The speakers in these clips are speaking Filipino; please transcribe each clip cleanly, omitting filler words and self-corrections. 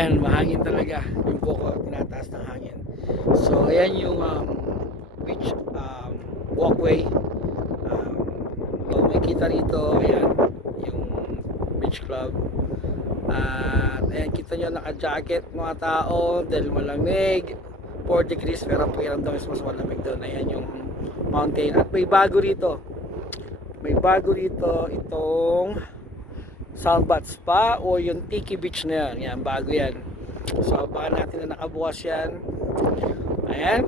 Ayan, mahangin talaga. Yung buko, tinataas ng hangin. So, ayan yung beach walkway. May kita rito, ayan, yung beach club. At ayan, kita nyo naka-jacket mga tao dahil malamig. 4 degrees pero ang pakiramdam is mas malamig doon. Ayan yung mountain. At may bago rito. May bago rito itong Salbat Spa o yung Tiki Beach na yan. Yan, bago yan. So, baka natin na nakabukas yan. Ayan.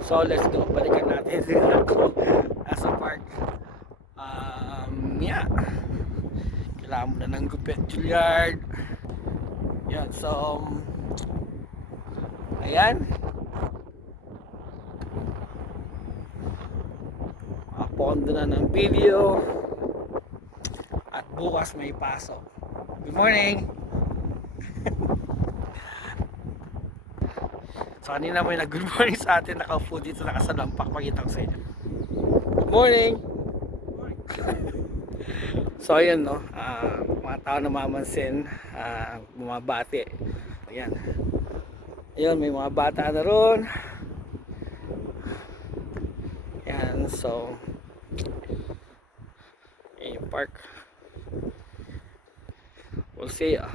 So, let's go. Balikan natin ako nasa park. Yeah. Kailangan mo na ng gupit, Juilliard. Yan, so ayan. Apondo na ng video. At bukas may pasok. Good morning! So kanina may nag-good morning sa atin. Nakaupo dito, nakasalampak. Pakita ko sa inyo. Good morning! So ayun, no, mga tao na mamansin, bumabati. Ayan. Ayun, may mga bata na ron. Ayan, so ayan yung park. We'll see ya.